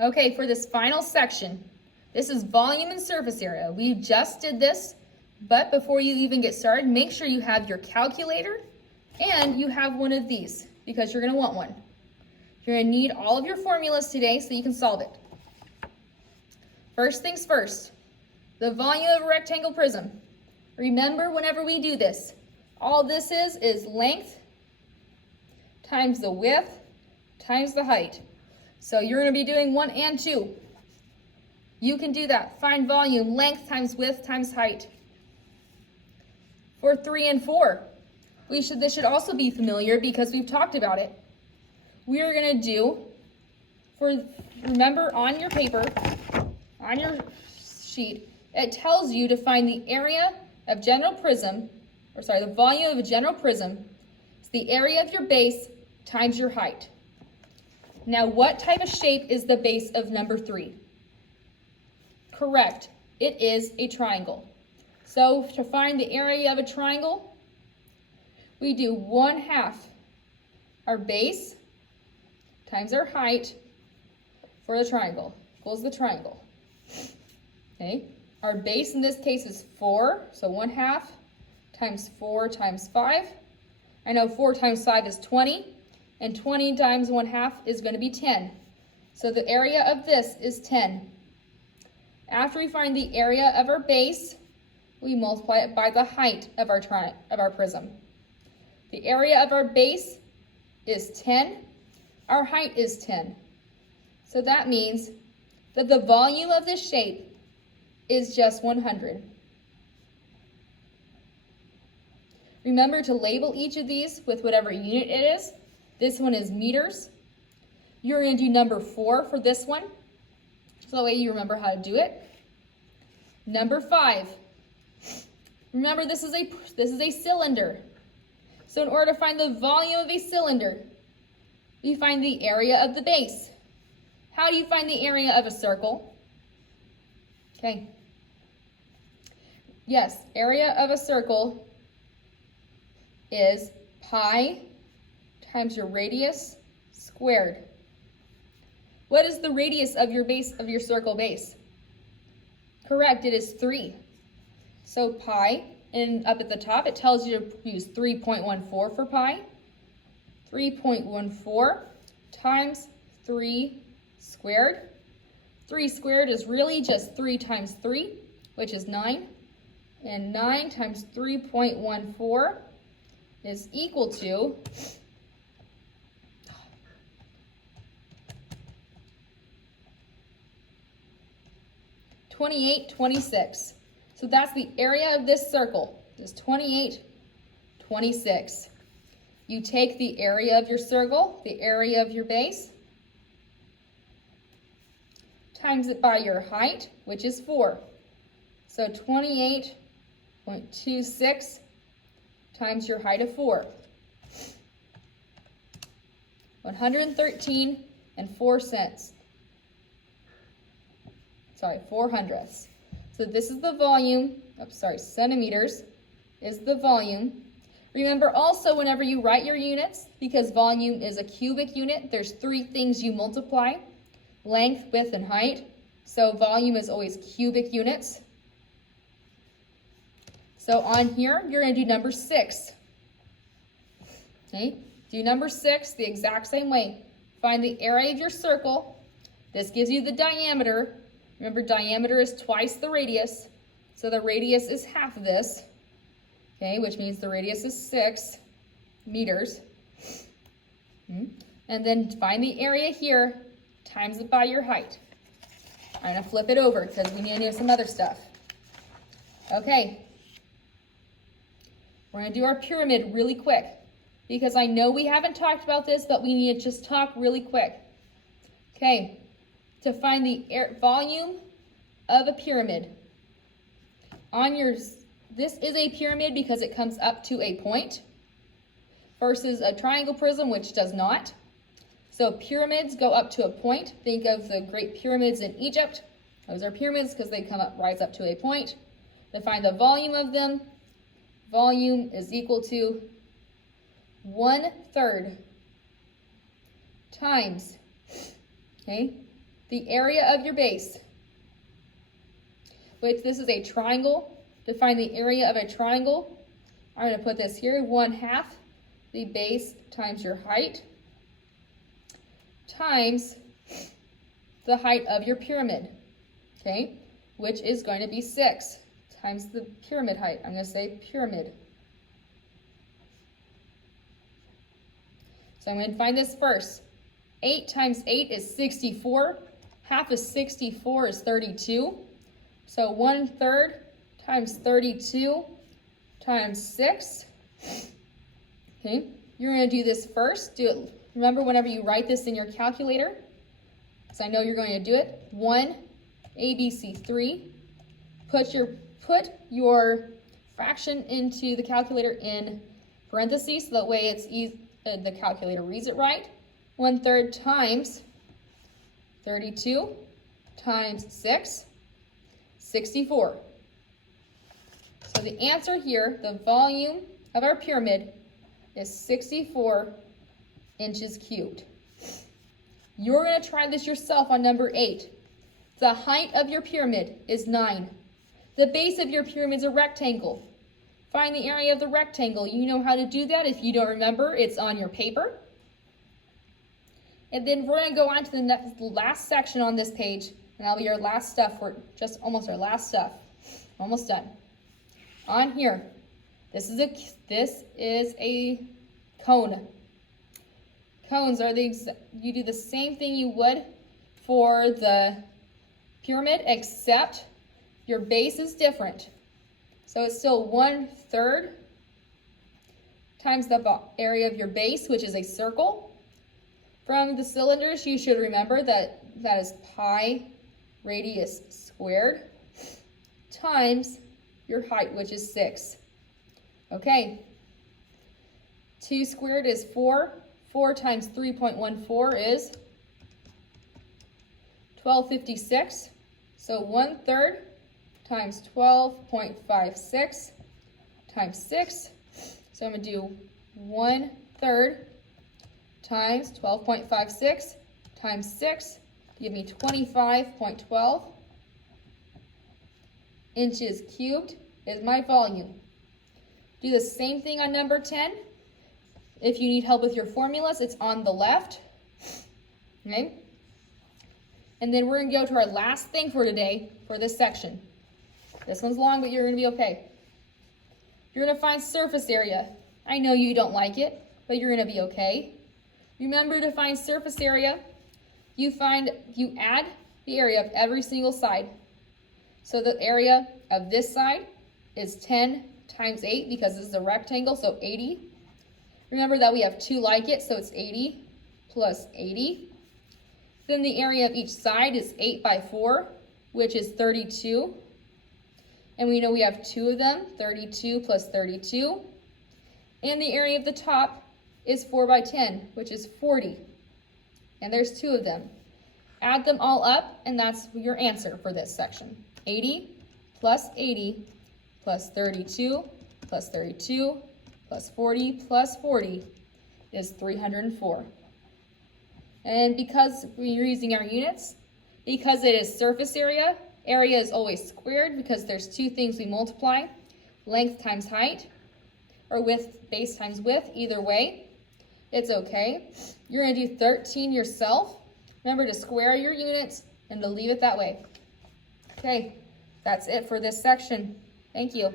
Okay, for this final section, this is volume and surface area. We just did this, but before you even get started, make sure you have your calculator and you have one of these because you're going to want one. You're going to need all of your formulas today so you can solve it. First things first, the volume of a rectangle prism. Remember, whenever we do this, all this is length times the width times the height. So you're going to be doing 1 and 2. You can do that. Find volume, length times width times height. For 3 and 4, this should also be familiar because we've talked about it. We are going to do, remember on your paper, on your sheet, it tells you to find the area of general prism, the volume of a general prism. It's the area of your base times your height. Now, what type of shape is the base of number 3? Correct, it is a triangle. So to find the area of a triangle, we do 1/2 our base times our height for the triangle, equals the triangle. Okay, our base in this case is 4, so 1/2 times 4 times 5. I know 4 times 5 is 20. And 20 times 1/2 is going to be 10. So the area of this is 10. After we find the area of our base, we multiply it by the height of our prism. The area of our base is 10. Our height is 10. So that means that the volume of this shape is just 100. Remember to label each of these with whatever unit it is. This one is meters. You're going to do number 4 for this one, so that way you remember how to do it. Number 5. Remember, this is a cylinder. So in order to find the volume of a cylinder, you find the area of the base. How do you find the area of a circle? Okay. Yes, area of a circle is pi times your radius squared. What is the radius of your base, of your circle base? Correct, it is 3. So pi, and up at the top it tells you to use 3.14 for pi. 3.14 times 3 squared. 3 squared is really just 3 times 3, which is 9. And 9 times 3.14 is equal to 2826. So that's the area of this circle, is 2826. You take the area of your circle, the area of your base, times it by your height, which is 4. So 28.26 times your height of 4. 113 and 4 cents. 4 hundredths. So this is the volume, centimeters is the volume. Remember also whenever you write your units, because volume is a cubic unit, there's 3 things you multiply: length, width, and height. So volume is always cubic units. So on here, you're going to do number 6. Okay, do number 6 the exact same way. Find the area of your circle. This gives you the diameter. Remember, diameter is twice the radius, so the radius is half of this, okay, which means the radius is 6 meters. And then find the area here, times it by your height. I'm going to flip it over because we need to do some other stuff. Okay, we're going to do our pyramid really quick because I know we haven't talked about this, but we need to just talk really quick. Okay. To find the volume of a pyramid. This is a pyramid because it comes up to a point versus a triangle prism, which does not. So pyramids go up to a point. Think of the great pyramids in Egypt. Those are pyramids because they rise up to a point. To find the volume of them, volume is equal to 1/3 times, okay, the area of your base, which this is a triangle. To find the area of a triangle, I'm going to put this here, 1/2 the base times your height times the height of your pyramid, okay, which is going to be 6 times the pyramid height. I'm going to say pyramid. So I'm going to find this first. 8 times 8 is 64. Half of 64 is 32. So 1/3 times 32 times 6. Okay, you're going to do this first. Do it. Remember, whenever you write this in your calculator, because I know you're going to do it. 1, ABC 3. Put your fraction into the calculator in parentheses, so that way it's easy. The calculator reads it right. 1/3 times 32 times 6, 64. So the answer here, the volume of our pyramid, is 64 inches cubed. You're going to try this yourself on number 8. The height of your pyramid is 9. The base of your pyramid is a rectangle. Find the area of the rectangle. You know how to do that. If you don't remember, it's on your paper. And then we're going to go on to the last section on this page, and that'll be our last stuff. We're just almost our last stuff. Almost done. On here, this is a cone. Cones are you do the same thing you would for the pyramid, except your base is different. So it's still 1/3 times the area of your base, which is a circle. From the cylinders, you should remember that is pi radius squared times your height, which is 6. Okay. 2 squared is 4. 4 times 3.14 is 1256. So 1/3 times 12.56 times 6. So I'm going to do 1/3 times 12.56 times 6 to give me 25.12 inches cubed is my volume. Do the same thing on number 10. If you need help with your formulas, it's on the left. Okay? And then we're going to go to our last thing for today for this section. This one's long, but you're going to be okay. You're going to find surface area. I know you don't like it, but you're going to be okay. Remember, to find surface area, you add the area of every single side. So the area of this side is 10 times 8 because this is a rectangle, so 80. Remember that we have 2 like it, so it's 80 plus 80. Then the area of each side is 8 by 4, which is 32. And we know we have 2 of them, 32 plus 32. And the area of the top is 4 by 10, which is 40. And there's 2 of them. Add them all up, and that's your answer for this section. 80 plus 80 plus 32 plus 32 plus 40 plus 40 is 304. And because we're using our units, because it is surface area, area is always squared because there's 2 things we multiply, length times height, or width, base times width, either way, it's okay. You're going to do 13 yourself. Remember to square your units and to leave it that way. Okay, that's it for this section. Thank you.